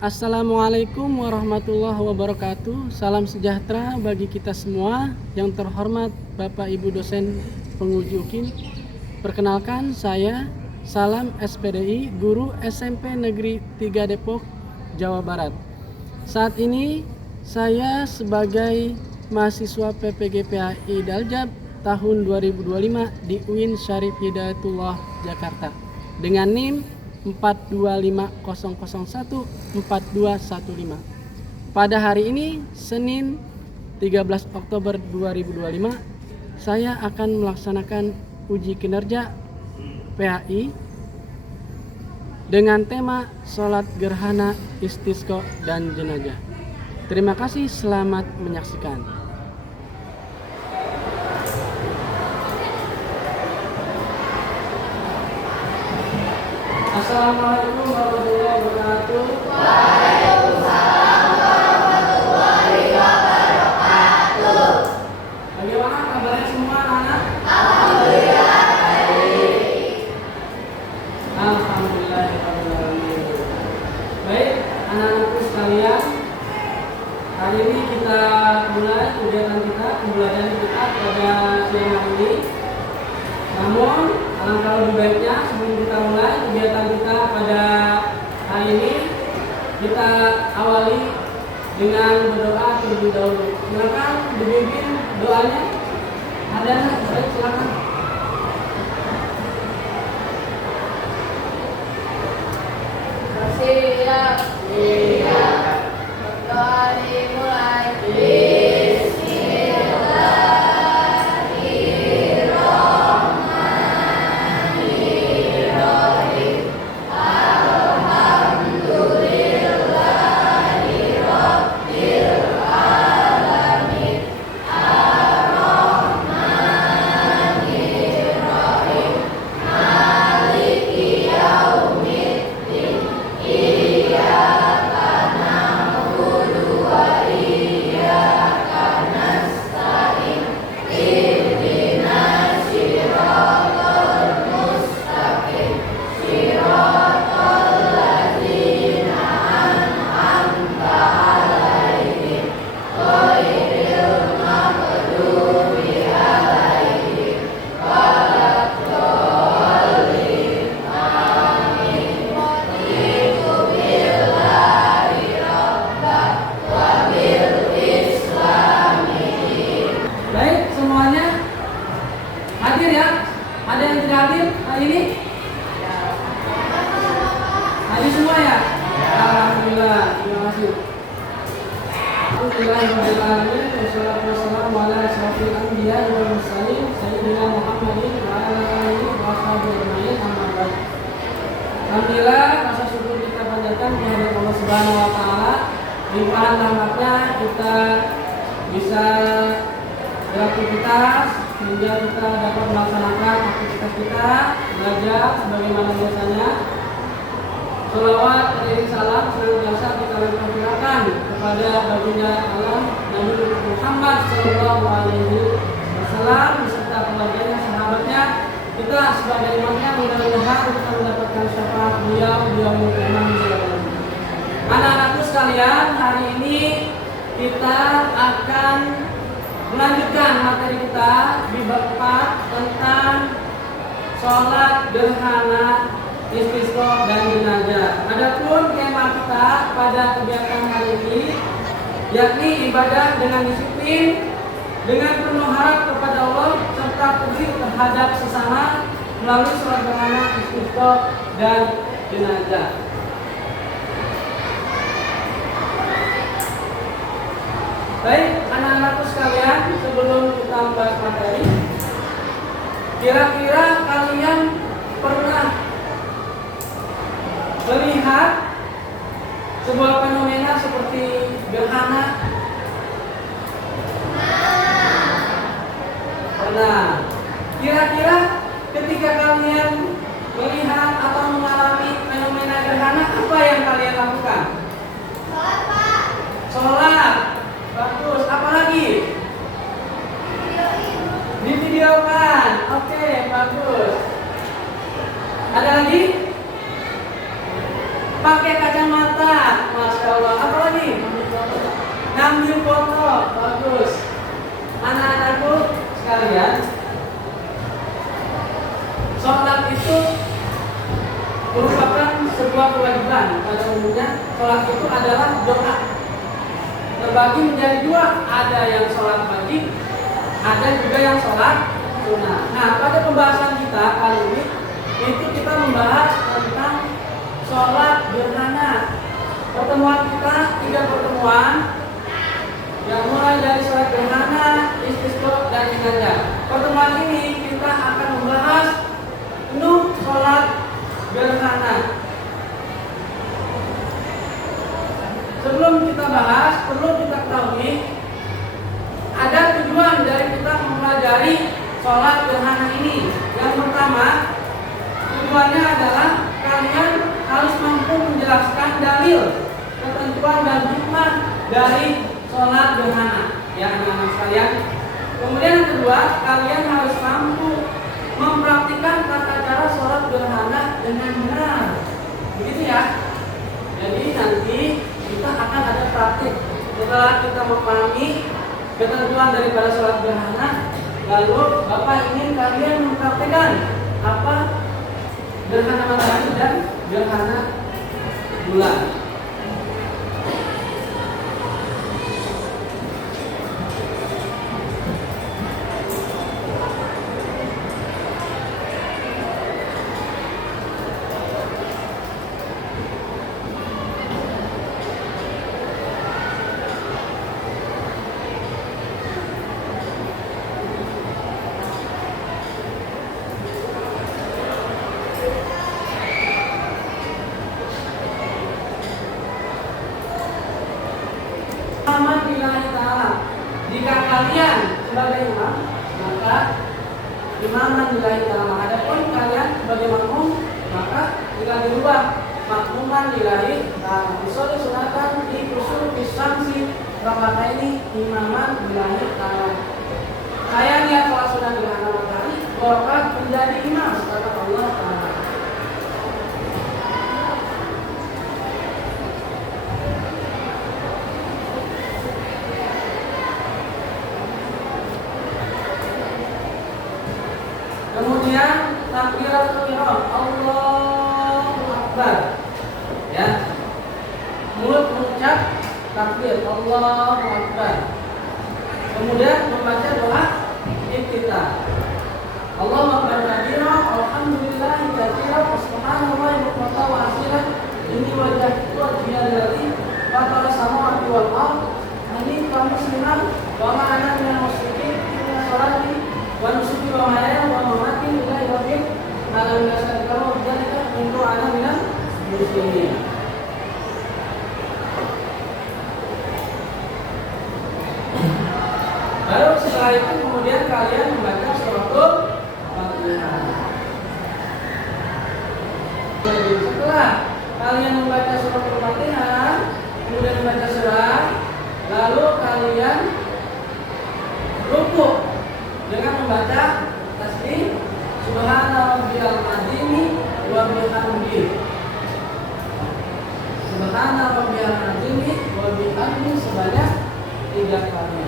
Assalamualaikum warahmatullahi wabarakatuh. Salam sejahtera bagi kita semua. Yang terhormat Bapak Ibu dosen penguji UKIM. Perkenalkan, saya Salam SPDI, guru SMP Negeri 3 Depok, Jawa Barat. Saat ini saya sebagai mahasiswa PPGPAI Daljab tahun 2025 di UIN Syarif Hidayatullah Jakarta dengan NIM 4250014215. Pada hari ini, Senin 13 Oktober 2025, saya akan melaksanakan uji kinerja PAI dengan tema Sholat Gerhana, Istisqa, dan Jenazah. Terima kasih, selamat menyaksikan. Assalamualaikum warahmatullahi wabarakatuh. Waalaikumsalam warahmatullahi wabarakatuh. Bagaimana kabarnya semua anak? Alhamdulillah baik. Alhamdulillah. Baik, anak-anakku sekalian, hari ini kita mulai kegiatan kita, pembelajaran kita pada siang hari ini. Namun, alangkah lebih baiknya sebelum kita mulai kegiatan kita pada hari ini, kita awali dengan berdoa terlebih dahulu. Silakan dibimbing doanya. Ada anak, baik silakan. Siap. Berdoa dimulai. Baik, semuanya hadir ya? Ada yang tidak hadir hari ini? Hadir semua ya? Alhamdulillah, terima kasih. Alhamdulillahirrahmanirrahim. Wassalatu wassalamu ala asyrofil anbiya'i wal mursalin sayyidina Muhammadin wa ala alihi wa sahbihi ajma'in, amma ba'd. Alhamdulillah, rasa syukur kita panjatkan kehadirat Allah Subhanahu wa taala. Limpahan rahmatnya kita bisa beraktivitas sehingga kita dapat melaksanakan aktivitas kita, belajar sebagaimana biasanya. Sholawat dan salam senantiasa kita limpahkan kepada baginda alam Nabi Muhammad Sallallahu Alaihi Wasallam beserta keluarganya, sahabatnya. Kita sebagai umatnya mudah-mudahan kita mendapatkan syafaat beliau Muhammad. Anak-anakku sekalian, hari ini kita akan melanjutkan materi kita di bab 4 tentang sholat gerhana, istisqa, dan jenazah. Adapun tema kita pada kegiatan hari ini yakni ibadah dengan disiplin, dengan penuh harap kepada Allah serta peduli terhadap sesama melalui sholat gerhana, istisqa, dan jenazah. Baik, anak-anakku sekalian, sebelum kita membahas materi, kira-kira kalian pernah melihat sebuah fenomena seperti gerhana? Pernah. Kira-kira ketika kalian melihat atau mengalami fenomena gerhana, apa yang kalian lakukan? Sholat, Pak. Sholat. Bagus. Apalagi? Divideokan. Oke, bagus. Ada lagi? Pakai kacamata. Masya sholat itu merupakan sebuah kewajiban. Pada umumnya sholat itu adalah doa. Terbagi menjadi dua, ada yang sholat wajib, ada juga yang sholat sunnah. Nah, pada pembahasan kita kali ini itu kita membahas tentang sholat gerhana. Pertemuan kita 3 pertemuan yang mulai dari sholat gerhana, istisqa dan jenazah. Pertemuan ini kita akan membahas penuh sholat gerhana. Sebelum kita bahas, perlu kita ketahui ada tujuan dari kita mempelajari sholat gerhana ini. Yang pertama, tujuannya adalah kalian harus mampu menjelaskan dalil, ketentuan dan hikmah dari sholat gerhana, ya anak-anak sekalian. Kemudian yang kedua, kalian harus mampu mempraktikkan tata cara sholat gerhana dengan benar. Begitu ya. Jadi nanti kita akan ada praktik. Setelah kita memahami ketentuan daripada sholat gerhana, lalu Bapak ingin kalian mempraktikkan apa gerhana matahari dan gerhana bulan. Jika kalian sebagai imam, maka imaman lillahi ta'ala. Adapun kalian sebagai makmum, maka jika dirubah makmuman lillahi ta'ala. Usul sunatan di usul bisamsi rakaat ini imaman lillahi ta'ala. Saya niat sholat sunat gerhana matahari, berkat menjadi imam kata Allah Ta'ala. Kemudian takbiratul ihram, Allahu Akbar. Ya. Mulut mengucap takbir Allahu Akbar. Kemudian membaca doa iftitah. Allahu Akbar kabira, alhamdulillahi katsira, subhanallahi bukratan wa asila. Inni wajhtu wajhiya lillazi fatara samawati wal ardh hanifan musliman wa ma ana minal musyrikin. Inna sholati wa nusuki wa mahyaya wa mamati lillahi rabbil alamin. Assalamu alaikum warahmatullahi wabarakatuh. Baru setelah itu kemudian kalian membaca suratul Fatihah. Jadi setelah kalian membaca suratul Fatihah, kemudian membaca surah, lalu kalian rukuk dengan membaca tasbih Subhana rabbiyal azim wa bihamdihi. Subhana rabbiyal azim wa bihamdihi sebanyak 3 kali.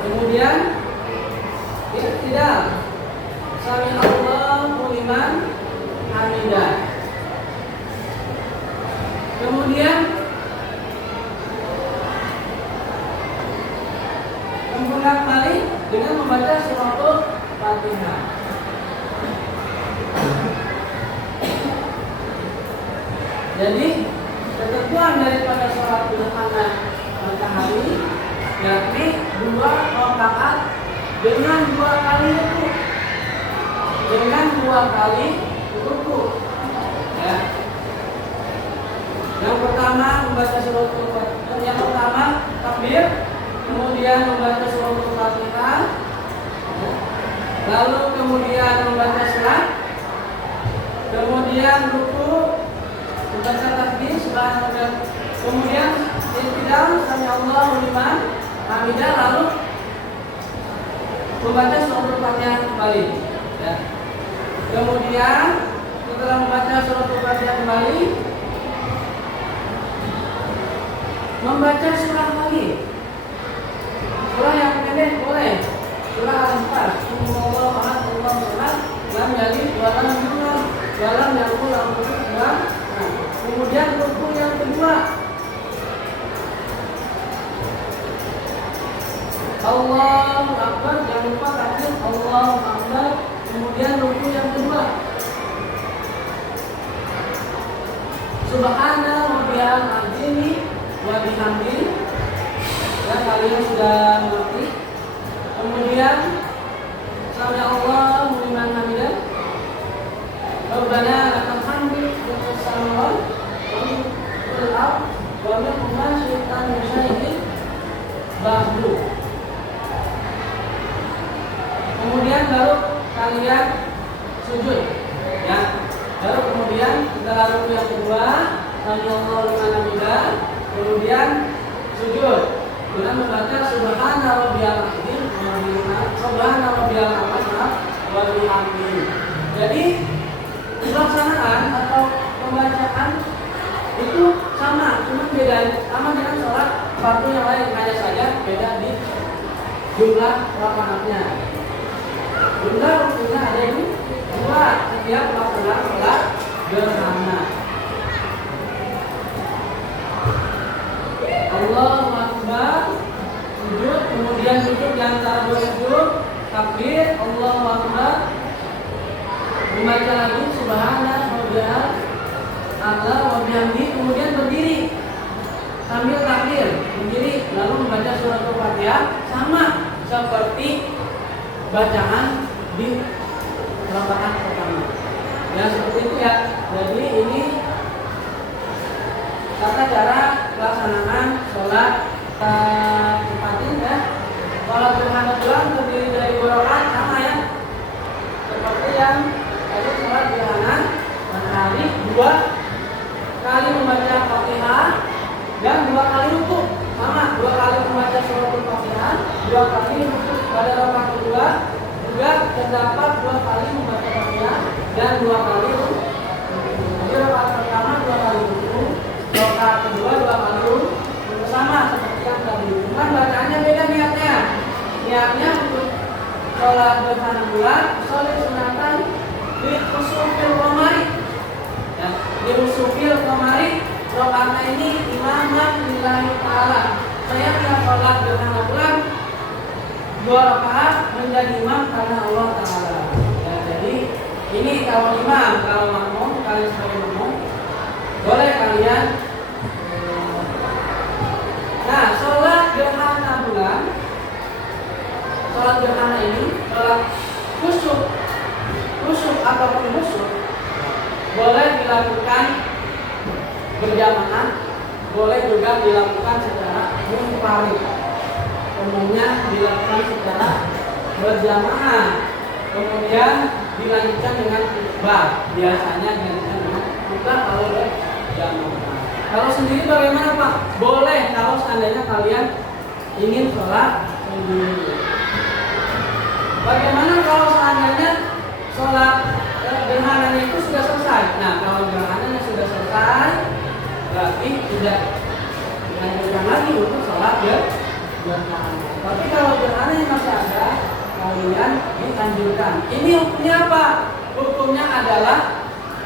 Kemudian iktidal, sami Allahu liman hamidah. Kemudian membolak balik dengan membaca suratul Fatihah. Jadi ketentuan daripada sholat gerhana matahari yakni 2 rakaat dengan 2 kali rukuk. Dengan 2 kali rukuk. Ya. Yang pertama membaca suratul Fatihah, yang pertama takbir, kemudian membaca suratul Fatihah, lalu kemudian membaca surat, kemudian rukuk, membaca tasbih subhanallah, kemudian iktidal sami Allahu liman hamidah, lalu membaca suratul Fatihah kembali. Ya. Kemudian setelah membaca suratul Fatihah kembali, membaca surah lagi, surah yang pendek Allahu Akbar, jangan lupa takbir Allahu Akbar, kemudian rukuk yang kedua. Subhana rabbiyal azim wa bihamdi. Ya, kalian sudah mengerti. Kemudian sami Allahu liman hamidah. Rabbana lakal hamdu wa samawati wal ardh wa min ma syi'ta min syai'in ba'du. Kemudian baru kalian sujud, ya. Baru kemudian setelah rukuk yang kedua, sami Allahu liman hamidah, kemudian sujud dengan membaca subhana rabbiyal azim subhana rabbiyal a'la wa bihamdihi. Jadi pelaksanaan atau pembacaan itu sama, cuma beda sama dengan sholat fardu yang lain, hanya saja beda di jumlah rakaatnya. Jumlah rukuknya ada di dua setiap pelaksanaan sholat gerhana. Allahu Akbar, sujud, kemudian duduk di antara dua sujud, takbir, Allahu Akbar, membaca lagi subhana rabbiyal a'la wa bihamdihi, kemudian berdiri sambil takbir, berdiri lalu membaca surah Al-Fatihah sama seperti bacaan di rakaat pertama. Ya seperti itu ya. Jadi ini tata cara pelaksanaan sholat tempatin ya. Sholat gerhana bulan terdiri dari 2 rakaat sama ya. Seperti yang tadi sholat gerhana matahari 2 kali membaca Fatihah dan 2 kali rukuk, sama 2 kali membaca surah Al-Fatihah, 2 kali rukuk pada rakaat kedua, juga terdapat 2 kali membaca Fatihah dan 2 kali rukuk. Jadi rakaat pertama 2 kali rukuk, rakaat kedua 2 kali rukuk, sama seperti yang tadi. Cuman bacaannya beda niatnya. Niatnya untuk sholat gerhana bulan, sholat sunatan di khusufil qamari. Ya, di khusufil qamari, rakaatnya ini imaman lillahi ta'ala. Saya tidak sholat gerhana bulan 2 rakaat menjadi imam karena Allah Ta'ala. Ya, jadi ini kalau imam, kalau makmum, kalian sebagai makmum boleh kalian. Nah, sholat gerhana bulan, sholat gerhana ini, sholat khusyuk ataupun khusyuk boleh dilakukan berjamaah, boleh juga dilakukan secara munfarid. Umumnya dilakukan secara berjamaah, kemudian dilanjutkan dengan khutbah. Biasanya dilanjutkan dengan khutbah kalau berjamaah. Kalau sendiri bagaimana Pak? Boleh kalau seandainya kalian ingin sholat sendiri. Bagaimana kalau seandainya sholat gerhananya itu sudah selesai? Nah, kalau gerhananya sudah selesai, berarti tidak dilanjutkan lagi untuk sholat gerhana. Tapi kalau gerhananya masih ada, kalian dianjurkan. Ini hukumnya apa? Hukumnya adalah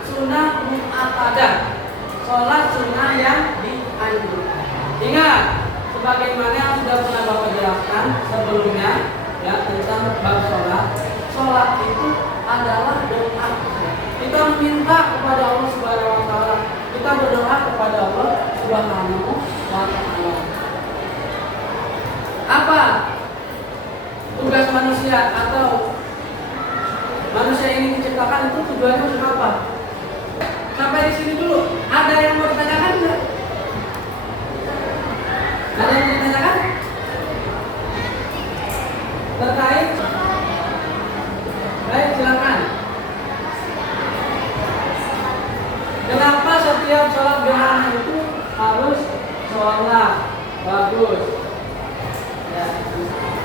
sunnah mu'akkadah, sholat sunnah yang dianjurkan. Ingat, sebagaimana yang sudah pernah Bapak jelaskan sebelumnya, ya, tentang bab sholat. Sholat itu adalah doa. Kita meminta kepada Allah Subhanahu wa Ta'ala. Kita berdoa kepada Allah Subhanahu wa Ta'ala. Apa tugas manusia atau manusia ini diciptakan itu tujuannya untuk apa? Sampai di sini dulu. Ada yang mau ditanyakan enggak? Ada yang mau ditanyakan? Terkait? Baik, silakan. Kenapa setiap sholat gerhana itu harus sholat bagus? Ya.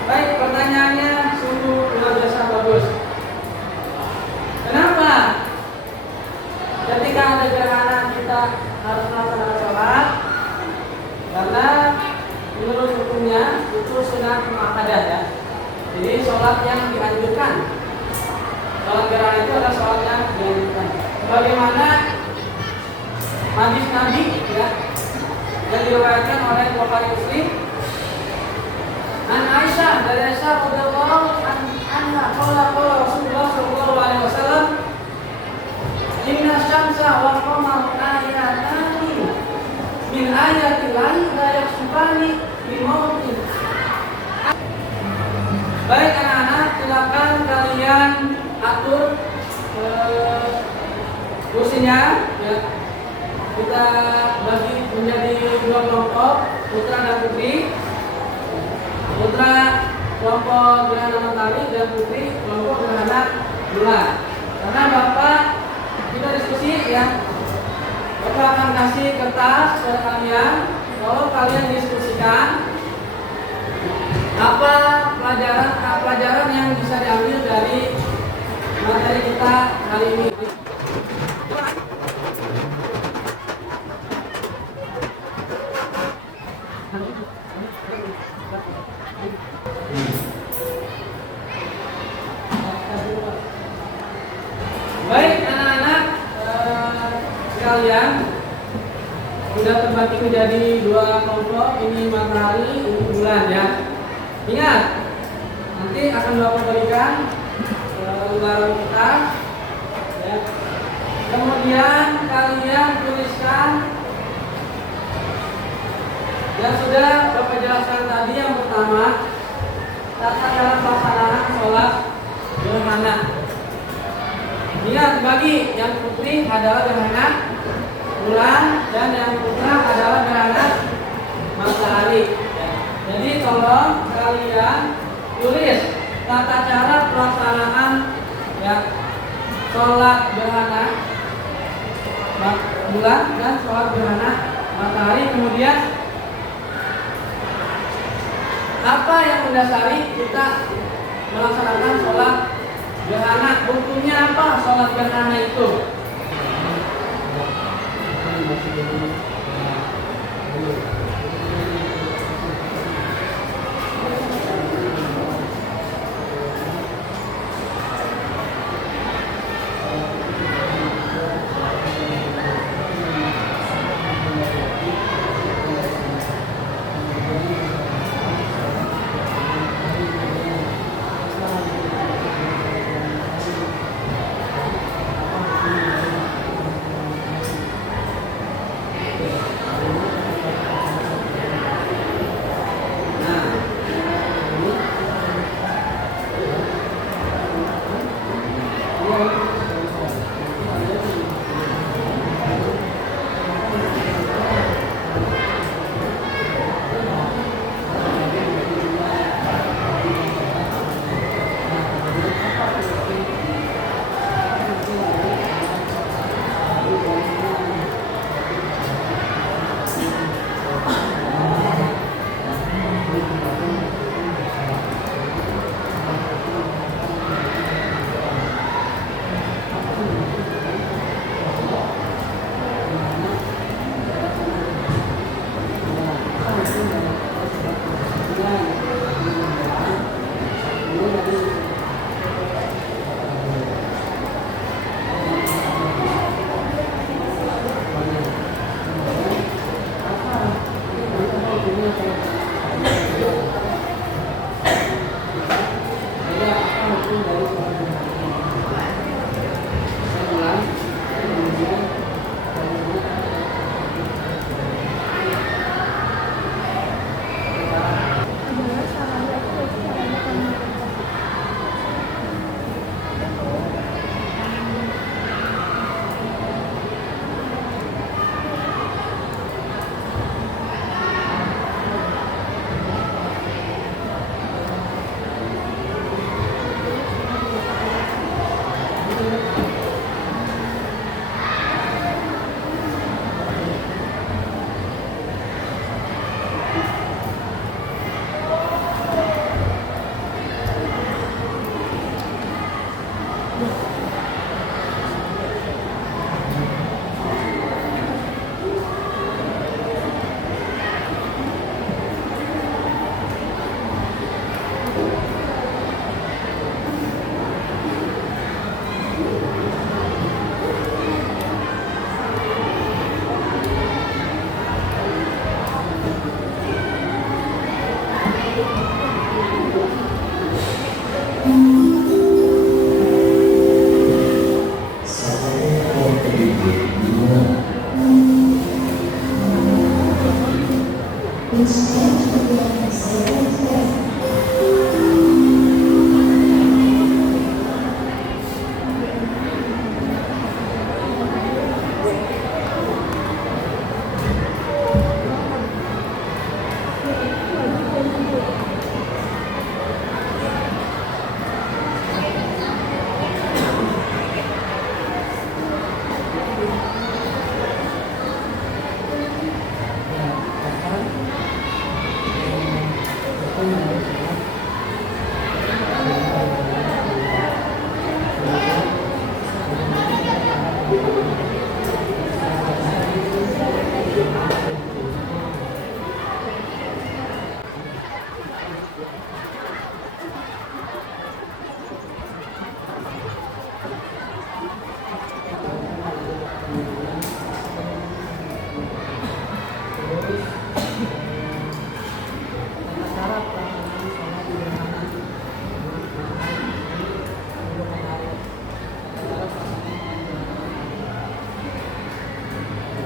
Baik, pertanyaannya sungguh luar biasa bagus. Kenapa ketika ada gerhana kita harus melaksanakan sholat? Karena menurut hukumnya itu sunat muakkadah ya. Jadi sholat yang dianjurkan. Sholat gerhana itu adalah sholat yang dianjurkan. Bagaimana hadis Nabi ya, yang diriwayatkan oleh Bukhari Muslim. An Aisyah dari Aisyah radhiyallahu anha qala Rasulullah sallallahu alaihi wasallam inna syamsa wal qamara ayatani min ayati lahi la yakhsufani bi mautin. Baik anak-anak, silakan kalian atur kursinya ya. Kita bagi menjadi dua kelompok, putra dan putri. Putra kelompok gerhana matahari dan putri kelompok gerhana bulan. Karena Bapak kita diskusi ya, Bapak akan kasih kertas ke kalian. Kalau kalian diskusikan apa pelajaran yang bisa diambil dari materi kita hari ini. Baik anak-anak sekalian, sudah terbagi menjadi dua kelompok, ini matahari, ini bulan ya. Ingat, nanti akan Bapak berikan lembaran kertas ya. Kemudian kalian tuliskan yang sudah Bapak jelaskan tadi. Yang pertama, tata cara pelaksanaan sholat gerhana. Ingat, bagi yang putri adalah gerhana bulan dan yang putra adalah gerhana matahari. Jadi tolong kalian tulis tata cara pelaksanaan ya sholat gerhana bulan dan sholat gerhana matahari. Kemudian apa yang mendasari kita melaksanakan sholat gerhana? Hukumnya apa sholat gerhana itu?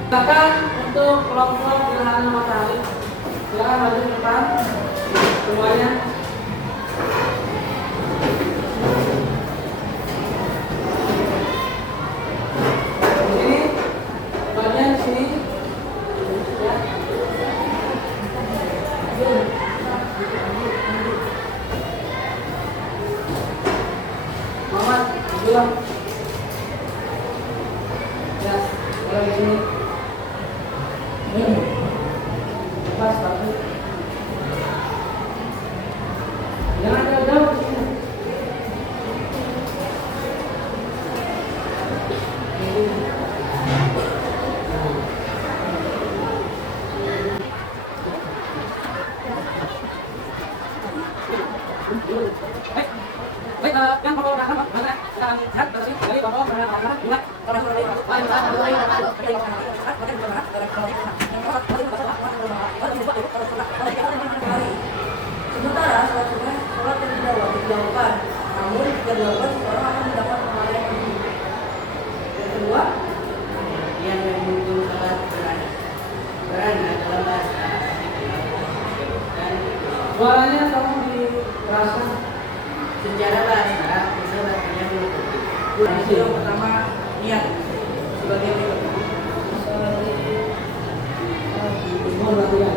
Silakan untuk kelompok gerhana matahari. Silakan maju ke depan semuanya. Di sini, bagian di sini. Ya. Muhammad, bilang. Ya, kalau di sini. Pas bagus. Jangan jauh-jauh ke sini. Baik, yang bawa orang mana? Sekarang lihat terus dari bawa orang mana? Ingat, orang sudah Sementara sholat sunnah sholat yang tidak wajib dilakukan, namun jika dilakukan seseorang akan mendapat pahala yang lebih. Yang kedua, yang mendukung sholat berana dalam bahasa dan suaranya tolong dikeraskan. secara bahasa bisa artinya menutupi. yang pertama niat sebagai berikut. Mohon perhatian.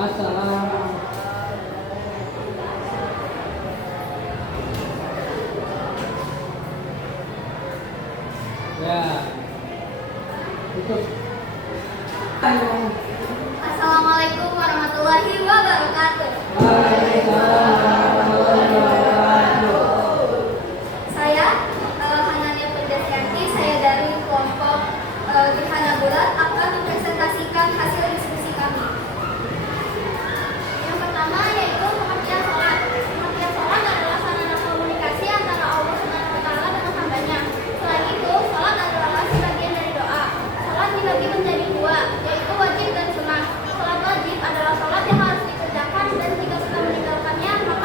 Assalamualaikum. Ya. Tutup. Assalamualaikum warahmatullahi wabarakatuh. Waalaikumsalam warahmatullahi wabarakatuh. Saya Hanania Firdausyanti, saya dari kelompok Gerhana Bulan akan mempresentasikan hasil diskusi kami. Yang pertama yaitu pengertian sholat. Pengertian sholat adalah sarana komunikasi antara Allah Subhanahu wa Ta'ala dengan hambanya. Selain itu, sholat adalah sebagian dari doa. Sholat dibagi menjadi dua, yaitu wajib dan sunnah. Sholat wajib adalah sholat yang harus dikerjakan dan jika kita meninggalkannya maka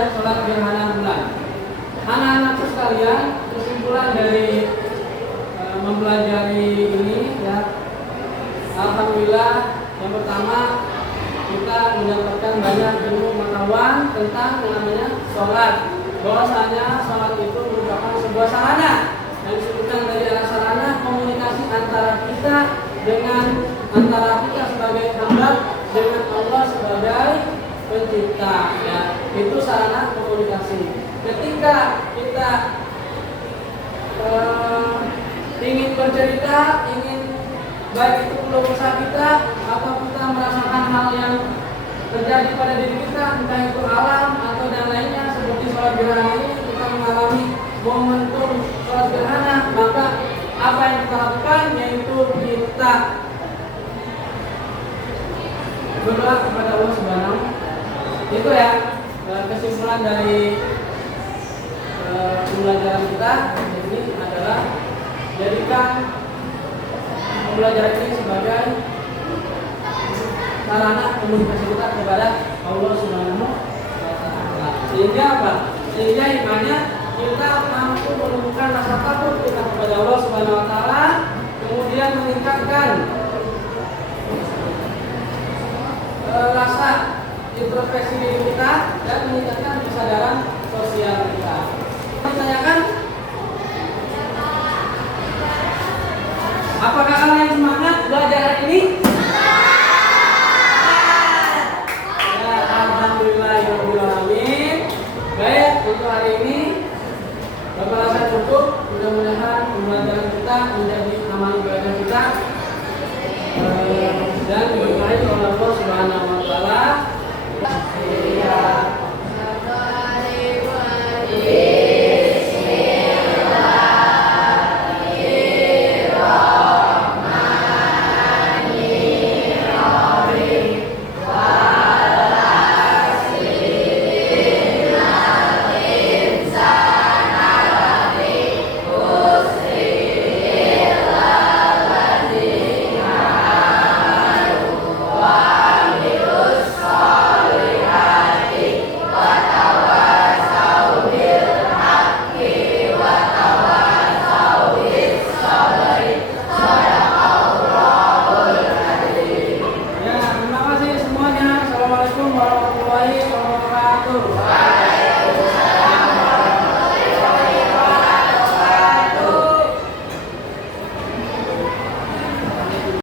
dan sholat gerhana bulan. Anak-anakku sekalian, kesimpulan dari mempelajari ini ya, alhamdulillah yang pertama kita mendapatkan banyak ilmu pengetahuan tentang namanya sholat. Bahwasanya sholat itu merupakan sebuah sarana yang disebutkan dari arah sarana komunikasi antara kita sebagai hamba dengan Allah sebagai pencipta ya. Itu sarana komunikasi. Ketika kita ingin bercerita, ingin baik itu keluh kesah kita atau kita merasakan hal yang terjadi pada diri kita, entah itu alam atau dan lainnya, seperti sholat gerhana ini kita mengalami momentum sholat gerhana, maka apa yang kita lakukan yaitu kita berdoa kepada Allah Subhanahu. Itu ya kesimpulan dari pembelajaran kita. Jadi adalah jadikan pembelajaran ini sebagai sarana komunikasi kita kepada Allah Subhanahu wa Ta'ala. Sehingga apa? Sehingga imannya kita mampu menumbuhkan rasa takut kita kepada Allah Subhanahu wa Ta'ala, kemudian meningkatkan rasa introspeksi diri kita dan meningkatkan kesadaran sosial kita. Ditanyakan, apakah kalian semangat belajar hari ini? Ya, alhamdulillahirobbilalamin. Baik, untuk hari ini Bapak rasa cukup. Mudah-mudahan pembelajaran kita menjadi amal ibadah kita dan diberkahi oleh Allah Subhanahu wa Ta'ala.